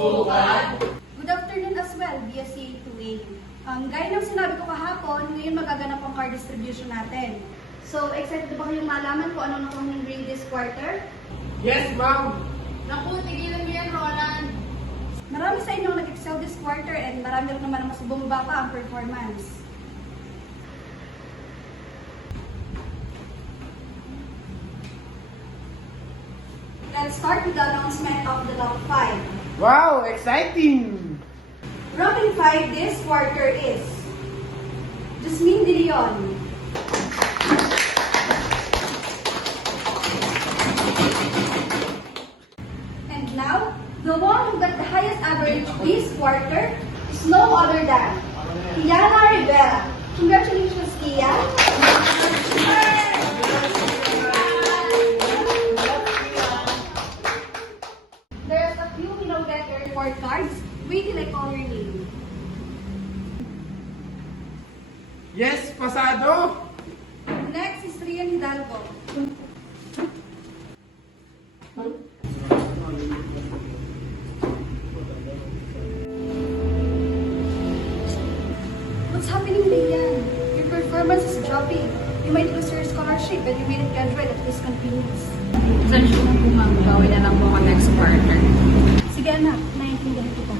Good afternoon as well, BSC 2A. Gaya ng sinabi ko kahapon, ngayon magaganap ang card distribution natin. So, excited ba kayong malaman kung ano nakuha ng grade this quarter? Yes, ma'am! Naku, tigilan mo yan, Roland. Marami sa inyo nag-excel this quarter and marami rin naman ang mas bumaba pa ang performance. Let's start with the announcement of the top 5. Wow! Exciting! Ranking 5 this quarter is Jasmine De Leon. And now, the one who got the highest average this quarter is no other than Kiana Rivera. Congratulations, Kia. There's a few below that your report cards. Wait till I call your name. Yes, pasado! Next is Rian Hidalgo. What's happening, Rian? Your performance is dropping. You might lose your scholarship and you may not graduate at this convenience. Saan siya po, ma'am? Gawin na lang po ako next quarter. Sige anak, naiintindihan kita.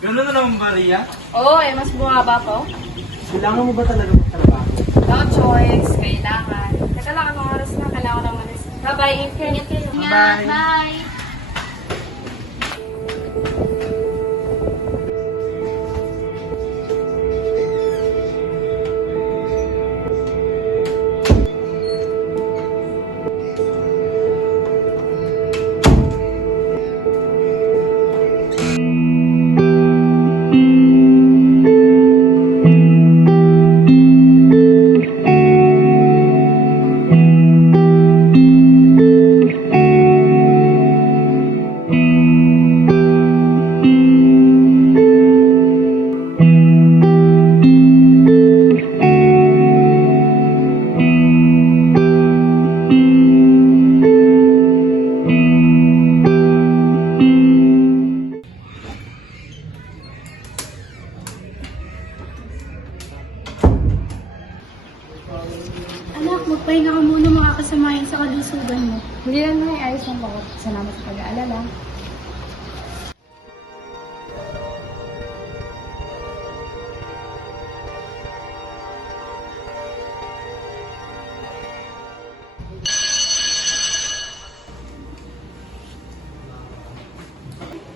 Ganun na naman, Maria? Oo, mas bumaba po. Kailangan mo ba talaga magtrabaho? No choice, kailangan. Teka lang, anong oras na? Kailangan ko ng malis. Bye-bye, ingat kayo. Bye. Bye! Anak, magpahinga ka muna mga kasamayan sa kalusugan mo. Hindi lang may ayos lang ako. Salamat sa pag-aalala.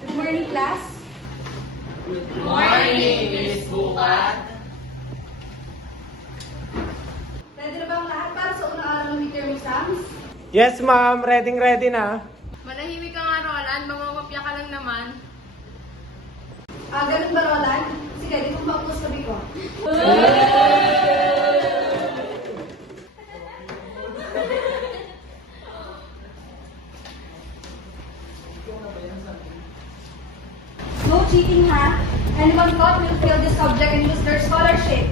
Good morning, class. Ready na ba ang lahat para sa unang araw ng midterm exams? Yes, ma'am. Ready na. Manahimik ka nga, Roland. Mangungopya ka lang naman. Ganun ba, Roland? Sige, di mo maupo sa ko. No cheating, ha? Anyone caught will fail this subject and lose their scholarship.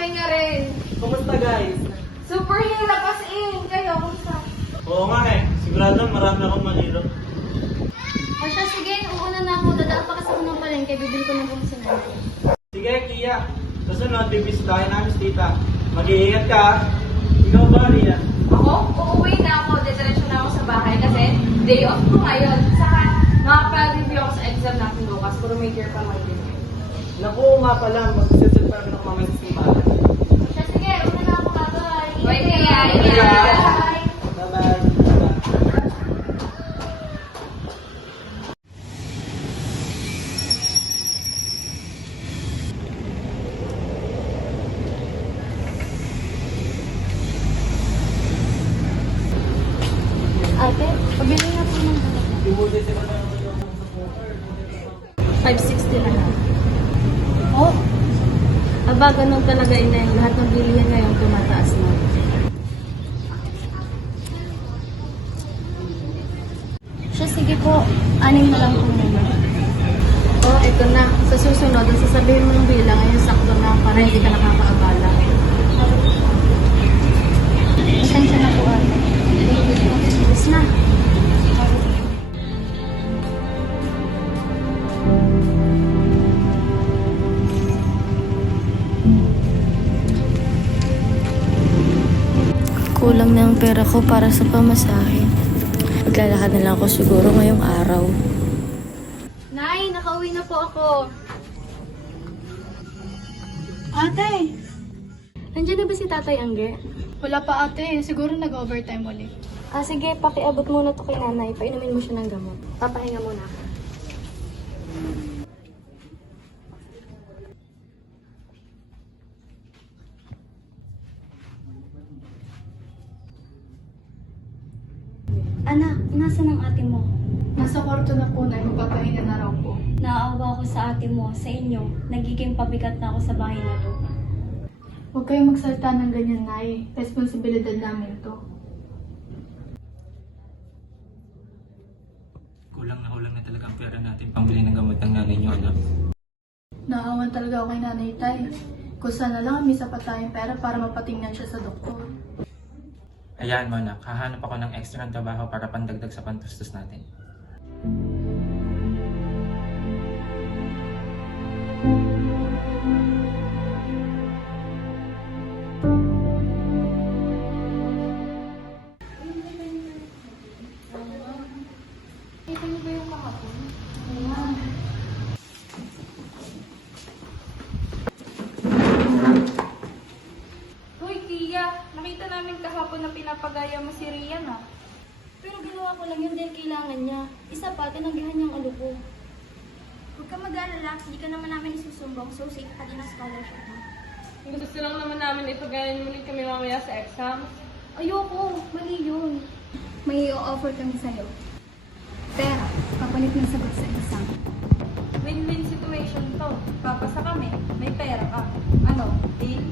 Pahinga rin. Kumusta, guys? Super hirap as in. Kayo, kumusta? Oo nga eh. Sigurado marami akong maliro. O siya, sige, uuna na ako. Dadaan pa kasi ako ng palengke. Bibili ko ng buong semento. Sige, Kia. Kasunod, bibisitahin namin si tita. Mag-iingat ka, ha? Ikaw ba, Ria? Ako? Uuwi na ako. Diretso na ako sa bahay kasi day off ko ngayon. Saka makapag-review ako sa exam natin bukas. Puro may year pa lang din. Naku, nga pala. Mag-set pa rin ako mamaya sa simbahan. Siya, sige. 560 na lang. Oh, Aba, ganun talaga inay. Lahat ng bilihan ngayon tumataas na. siya sige po. 6 na lang po muna. Oh, eto na. Sa susunod, ang sasabihin mo ng bilang ay sakto na para hindi ka nakakaabala. Pasensya na po ate. Yes na. Kulang na ang pera ko para sa pamasahe. Maglalakad na lang ako siguro ngayong araw. Nay, nakauwi na po ako. Ate! Nandiyan na ba si Tatay Angge? Wala pa ate. Siguro nag-overtime ulit. Ah, sige. Pakiabot muna to kay nanay. Painumin mo siya ng gamot. Papahinga muna ako. Anak, nasaan ang ate mo? Nasa kwarto na po na magpapahinga na raw po. Naawa ko sa ate mo, sa inyo. Nagiging pabigat na ako sa bahay na to. Huwag kayong magsalita ng ganyan, Nay. Responsibilidad namin to. Kulang na talaga ang pera natin pambili ng gamot ng nanay niyo, anak. Naawan talaga ako kay Nanay Tay. Kung sana lang may sapat tayong pera para mapatingnan siya sa doktor. Ayan mo, anak. Hahanap ako ng extra ng trabaho para pandagdag sa pantustos natin. Kita niyo ba yung kahapon? Hoy, Tia! Nakita namin kahapon na pinapagaya mo si Rian, ah. Pero ginawa ko lang yun dahil kailangan niya. Isa pa, tinanggihan niyang ano ko. Huwag ka mag-alala. Hindi ka naman namin isusumbong. So, safe ka din ang scholarship mo. Gusto lang naman namin ipagayan ulit kami mamaya sa exam. Ayoko, mali yun. May i-offer kami sa'yo. Pera, papalit ng sagot sa exam. Win-win situation to. Papasa kami, may pera ka. Ano, deal?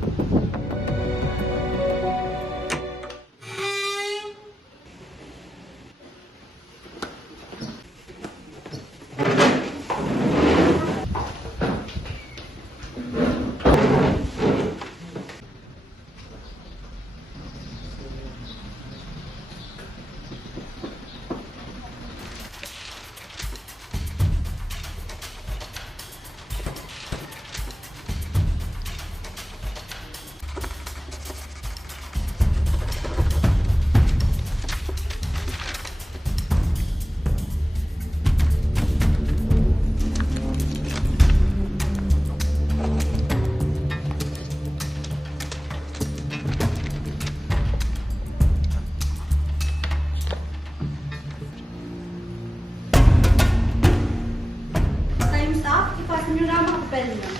Time's up. Ipasa niyo na mga papel niyo.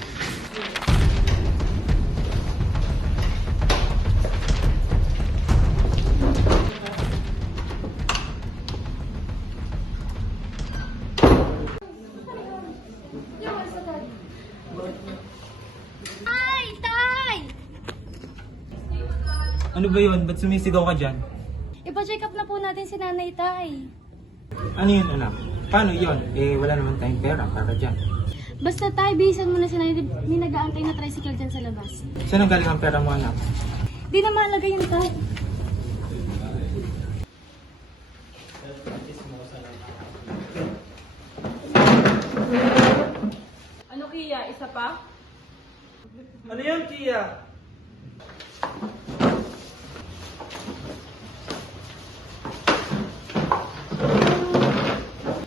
Tay! Tay! Ano ba yun? Ba't sumisigaw ka dyan? Ipa-check up na po natin si Nanay Tay. Ano yun, anak? Paano yun? Wala naman tayong pera para dyan. Basta Tay, bihisan mo na si Nanay. May nag-aantay na tricycle dyan sa labas. Saan ang galing ang pera mo, anak? Di na mahalaga yun, Tay. Ano, Kia? Isa pa? Ano yun, Kia?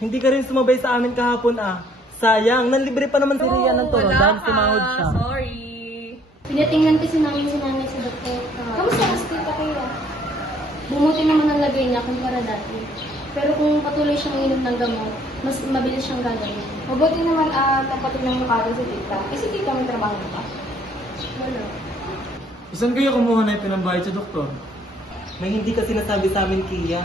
Hindi ka rin sumabay sa amin kahapon, ah. Sayang, nanlibre pa naman si Rian ng toro dahil tumawad siya. Sorry. Pinatingnan kasi namin si Nanay sa doktor. Kamusta mas tita kayo? Bumuti naman ang lagay niya kumpara dati. Pero kung patuloy siyang inom ng gamot, mas mabilis siyang gagawin. Mabuti naman kapatid ng mukha si tita. Si tita may trabaho pa. Wala. Saan kayo kumuha na yung pinambayad sa doktor? May hindi ka sinasabi sa amin, Kia.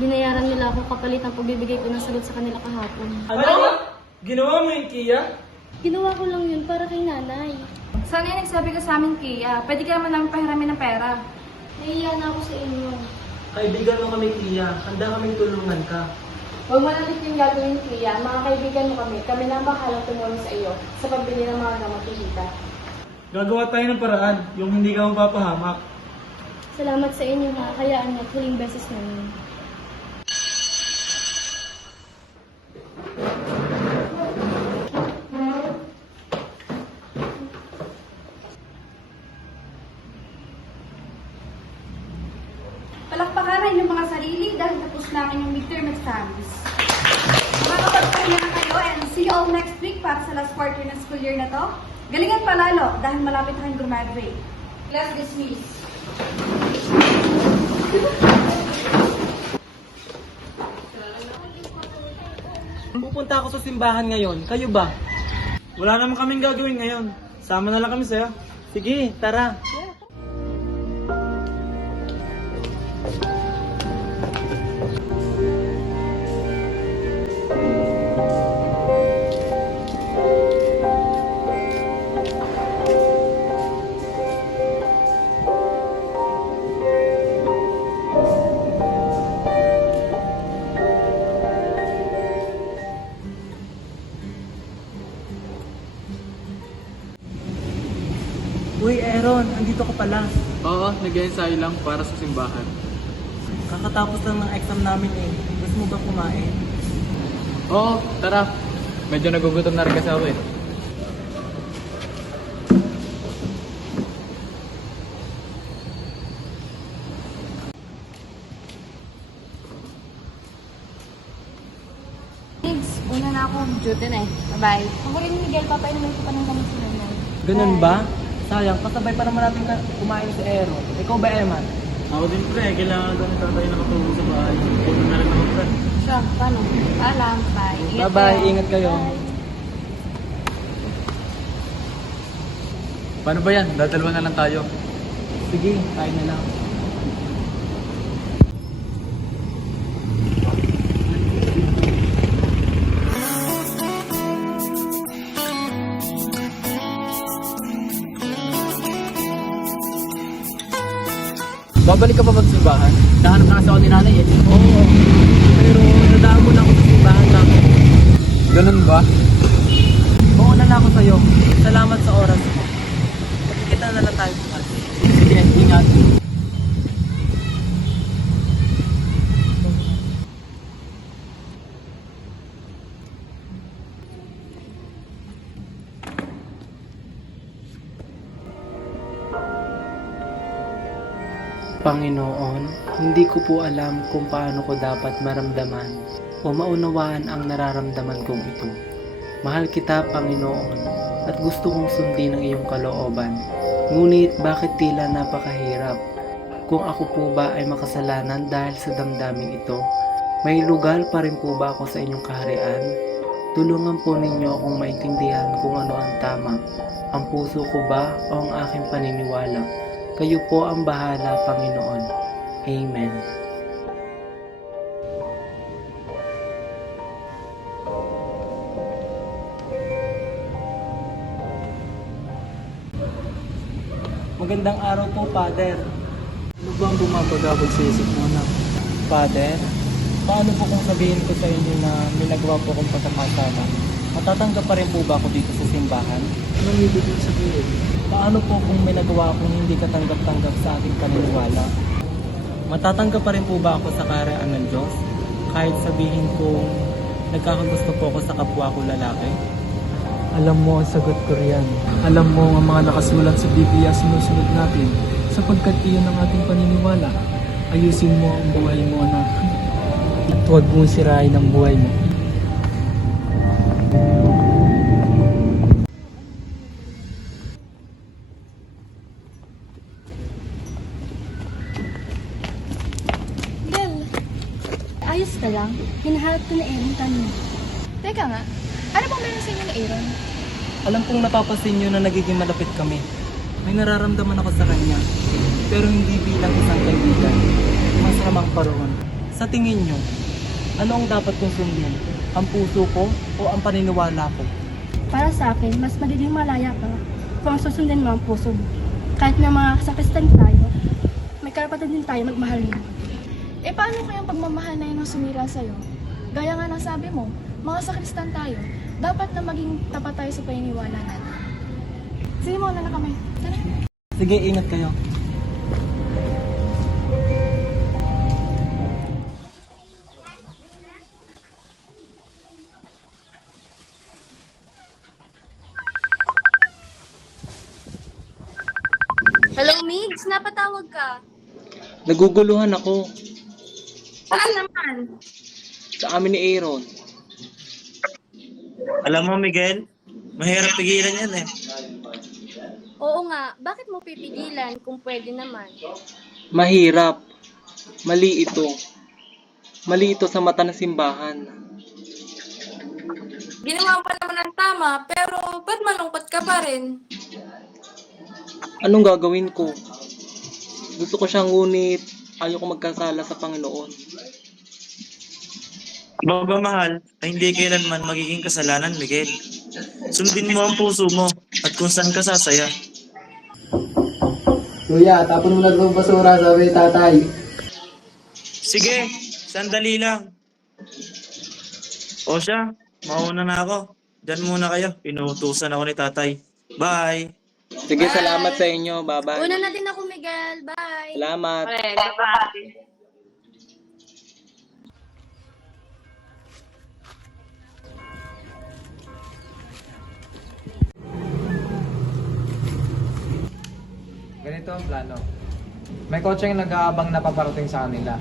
Binayaran nila ako kapalit ng pagbibigay ko ng sagot sa kanila kahapon. Ano? Ginawa mo yung Kia? Ginawa ko lang yun para kay nanay. Sana yung nagsabi ka sa amin, Kia. Pwede ka naman namin pahiramin ng pera. Nahiya na ako sa inyo. Kaibigan mo kami, Kia. Handa kaming tulungan ka. Huwag mo nalit yung gagawin, Kia. Mga kaibigan mo kami. Kami na ang bahalang tumulong sa iyo sa pagbili ng mga gamot ni Tita. Gagawa tayo ng paraan, yung hindi ka mapapahamak. Salamat sa inyo ha. Kayaan niyo at huling beses na yun. Palakpakan na inyong mga sarili dahil tapos na ang inyong midterm exams. Makakapagpahinga na kayo and see you all next week para sa last quarter ng school year na to. Galingan palalo dahil malapit na kayong graduate. Class dismissed. Pupunta ako sa simbahan ngayon. Kayo ba? Wala naman kaming gagawin ngayon. Sama na lang kami sa'yo. Sige, tara. Uy, Aaron, andito ka pala. Oo, nag-ensayo lang para sa simbahan. Kakatapos lang ng exam namin eh. Gusto mo ba kumain? Oo, tara. Medyo nagugutom na rin kasi ako eh. Thanks. Una na ako. Duty na eh. Bye-bye. Ako rin, Miguel. Papainumin ko pa ng gamot si nanay. Ganun ba? Sayang, kasabay pa naman natin kumain si Aaron. Ikaw ba, Eman? Ako din, pre. Kailangan doon tayo nakatulog sa bahay. Puno na rin ako, pre. Siya, paano? Paalam. Bye. Ingat Bye-bye. kayo. Ingat kayo. Paano ba yan? Dadalwa na lang tayo. Sige, kain na lang. Babalik ka pa ba sa simbahan? Nahanap na kasi ako ni nanay eh. Oo. Pero nadaan mo na ako sa simbahan namin. Ganun ba? Oo na ako sa'yo. Salamat sa oras mo. Magkikita na lang tayo bukas. Sige, ingat. Panginoon, hindi ko po alam kung paano ko dapat maramdaman o maunawaan ang nararamdaman kong ito. Mahal kita, Panginoon, at gusto kong sundin ang iyong kalooban. Ngunit bakit tila napakahirap? Kung ako po ba ay makasalanan dahil sa damdaming ito, may lugar pa rin po ba ako sa inyong kaharian? Tulungan po ninyo akong maintindihan kung ano ang tama, ang puso ko ba o ang aking paniniwala. Kayo po ang bahala, Panginoon. Amen. Magandang araw po, Father. Ano ba ang bumabagabag sa isip mo na? Father, paano po kung sabihin ko sa inyo na may nagawa po akong pagkakasama? Matatanggap pa rin po ba ako dito sa simbahan? Anong ibig mong sabihin? Paano po kung may nagawa akong hindi katanggap-tanggap sa aking paniniwala? Matatanggap pa rin po ba ako sa kaharian ng Diyos? Kahit sabihin kong nagkakagusto po ako sa kapwa ko lalaki? Alam mo ang sagot ko riyan. Alam mo ang mga nakasulat sa Biblia sinusunod natin sapagkat iyon ang ating paniniwala. Ayusin mo ang buhay mo, anak. At huwag mong sirain ang buhay mo. Miguel, ayos ka lang? Hinahanap ko na Aaron kanina. Teka nga. Ano bang meron sa inyo na Aaron? Alam kong napapansin nyo na nagiging malapit kami. May nararamdaman ako sa kanya, pero hindi bilang isang kaibigan. Mas lamang pa roon. Sa tingin nyo, ano ang dapat kong sundin? Ang puso ko o ang paniniwala ko? Para sa akin, mas magiging malaya ka kung susundin mo ang puso mo. Kahit na mga sakristan tayo, may karapatan din tayo magmahal niya. Eh paano kayang pagmamahal na yun ang sumira sa'yo? Gaya nga ng sabi mo, mga sakristan tayo, dapat na maging tapat tayo sa paniniwala natin. Sige mo, na kami. Tara. Sige, ingat kayo. Hello, Migs. Napatawag ka. Naguguluhan ako Saan naman? sa amin ni Aaron. Alam mo, Miguel, mahirap pigilan yan eh. Oo nga, bakit mo pipigilan kung pwede naman? Mahirap. Mali ito. Mali ito sa mata ng simbahan. Ginawa mo pa naman ng tama, pero ba't malungkot ka pa rin? Anong gagawin ko? Gusto ko siyang ngunit ayoko magkasala sa Panginoon. Pagmamahal ay hindi kailanman magiging kasalanan, Miguel. Sundin mo ang puso mo at kung saan ka sasaya. Kuya, tapon mo na itong basura, sabi ni tatay. Sige, sandali lang. O siya, mauna na ako. Diyan muna kayo. Inuutusan ako ni tatay. Bye! Sige, salamat sa inyo. Bye-bye. Una na din ako, Miguel. Bye! Salamat. Okay, bye. Ganito ang plano. May kotseng nag-aabang na paparating sa kanila.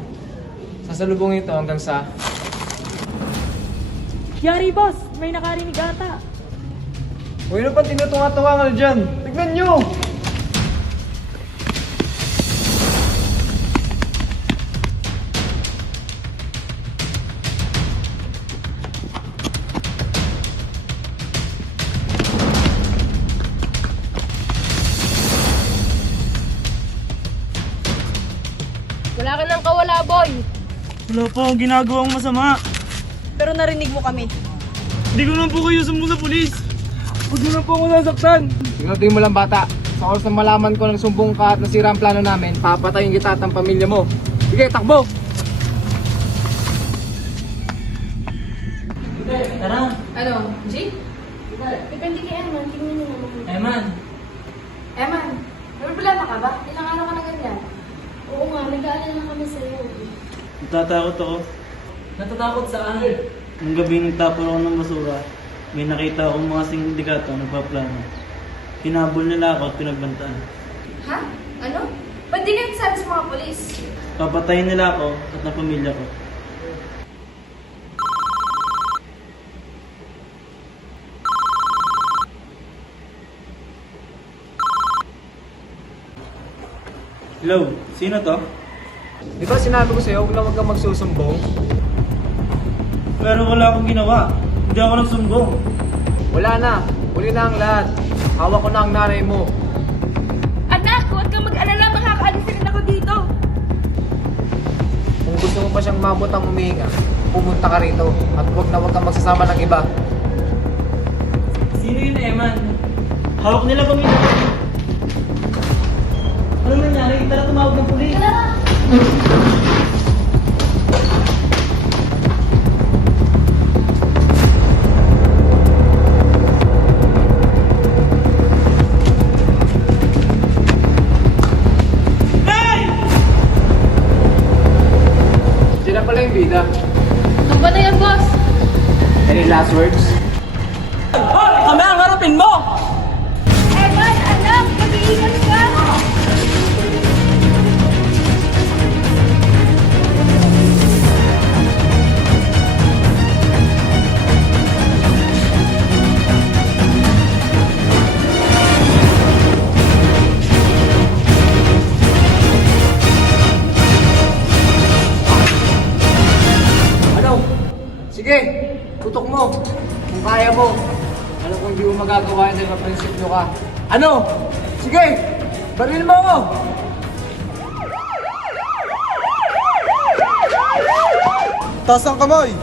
Sasalubong ito hanggang sa... Yari, boss! May nakarinig ata. Uy, ano pa tinutunga-tunga ka dyan? Tignan nyo! Wala ka nang kawala, boy. Wala po akong ginagawang masama. Pero narinig mo kami. Hindi ko lang po kayo sumbong sa pulis. Huwag mo na po ako nasaktan. Siguraduhin mo lang bata. Sa oras na malaman ko ng sumbong ka at nasira ang plano namin, papatayin kita at ang pamilya mo. Sige, takbo! Tara, Ano, G? Depende kay Eman. Tingnan niyo naman. Eman. Eman, may problema ka ba? Ilang araw ka na ganyan? Oo nga, nag-aalala na kami sa'yo. Natatakot ako. Natatakot saan? Nung gabi nagtapon ako ng basura, may nakita akong mga sindikato nagpaplano. Hinabol nila ako at pinagbantaan. Ha? Ano? Ba't di ka nagsabi sa mga polis? Papatayin nila ako at ang pamilya ko. Hello, sino to? Di ba sinabi ko sa'yo, huwag kang magsusumbong? Pero wala akong ginawa. Hindi ako nagsumbong. Wala na. Huli na ang lahat. Hawak ko na ang nanay mo. Anak, huwag kang mag-alala. Makakaalis rin ako dito. Kung gusto mo pa siyang mabutang humihinga, pumunta ka rito at huwag kang magsasama ng iba. Sino yun, Eman? Hawak nila pamilya ko. Ano nangyari? Tara, tumawag ng pulis. Diyan na pala yung bida. Tumba na yan, boss. Any last words? Kami ang harapin mo! Eman, anak, mag-iingat ka. Ano? Sige, tutok mo. Kung kaya mo. Alam kong hindi mo magagawa yan dahil maprinsipyo ka. Ano? Sige! Baril mo ako! Taas ang kamay!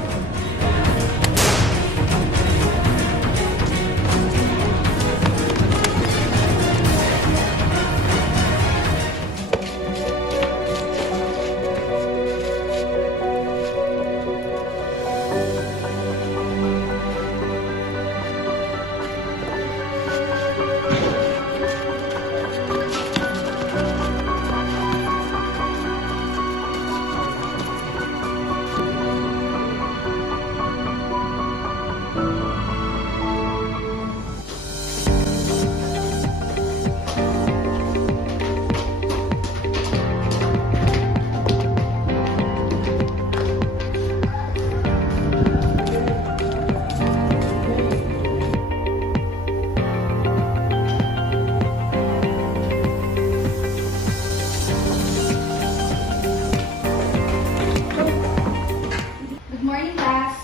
Good morning, class.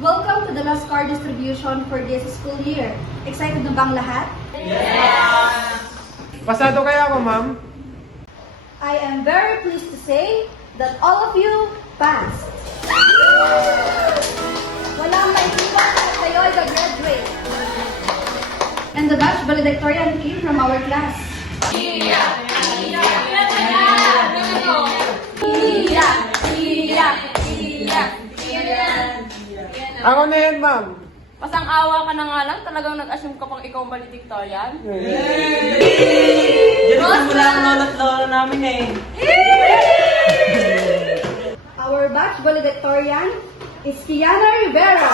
Welcome to the last card distribution for this school year. Excited na bang lahat? Pasado kaya ako, ma'am? I am very pleased to say that all of you passed. Walang maiiwan at kayo ay graduate. And the batch valedictorian came from our class. Ako na yan, ma'am. Pasang-awa ka na nga lang, talagang nag-assume ka pang ikaw ang valedictorian. Diyan simula ang lolo't lolo namin eh. Our batch valedictorian is Kiana Rivera.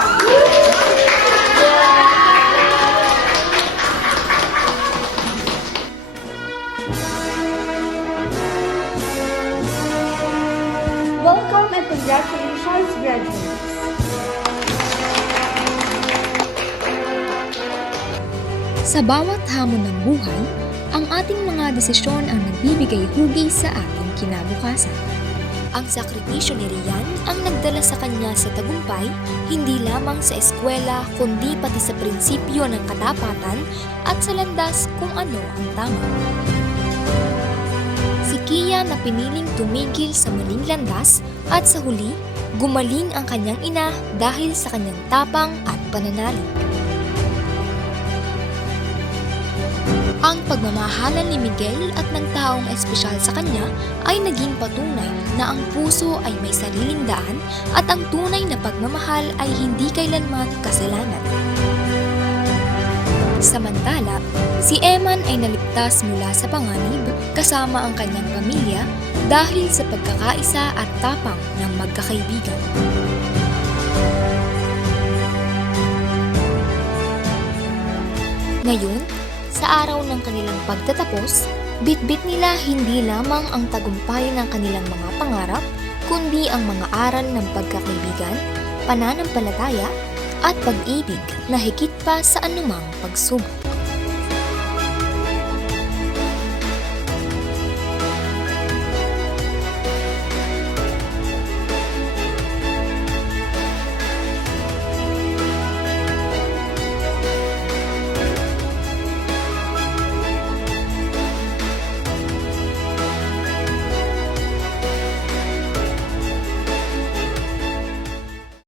Welcome and congratulations, graduates. Sa bawat hamon ng buhay, ang ating mga desisyon ang nagbibigay hugis sa ating kinabukasan. Ang sakripisyo ni Rian ang nagdala sa kanya sa tagumpay, hindi lamang sa eskwela kundi pati sa prinsipyo ng katapatan at sa landas kung ano ang tama. Si Kia na piniling tumigil sa maling landas at sa huli, gumaling ang kanyang ina dahil sa kanyang tapang at pananalig. Ang pagmamahalan ni Miguel at ng taong espesyal sa kanya ay naging patunay na ang puso ay may sariling daan at ang tunay na pagmamahal ay hindi kailanman kasalanan. Samantala, si Eman ay naligtas mula sa panganib kasama ang kanyang pamilya dahil sa pagkakaisa at tapang ng magkakaibigan. Ngayon, sa araw ng kanilang pagtatapos, bitbit nila hindi lamang ang tagumpay ng kanilang mga pangarap, kundi ang mga aral ng pagkakaibigan, pananampalataya, at pag-ibig na higit pa sa anumang pagsubok.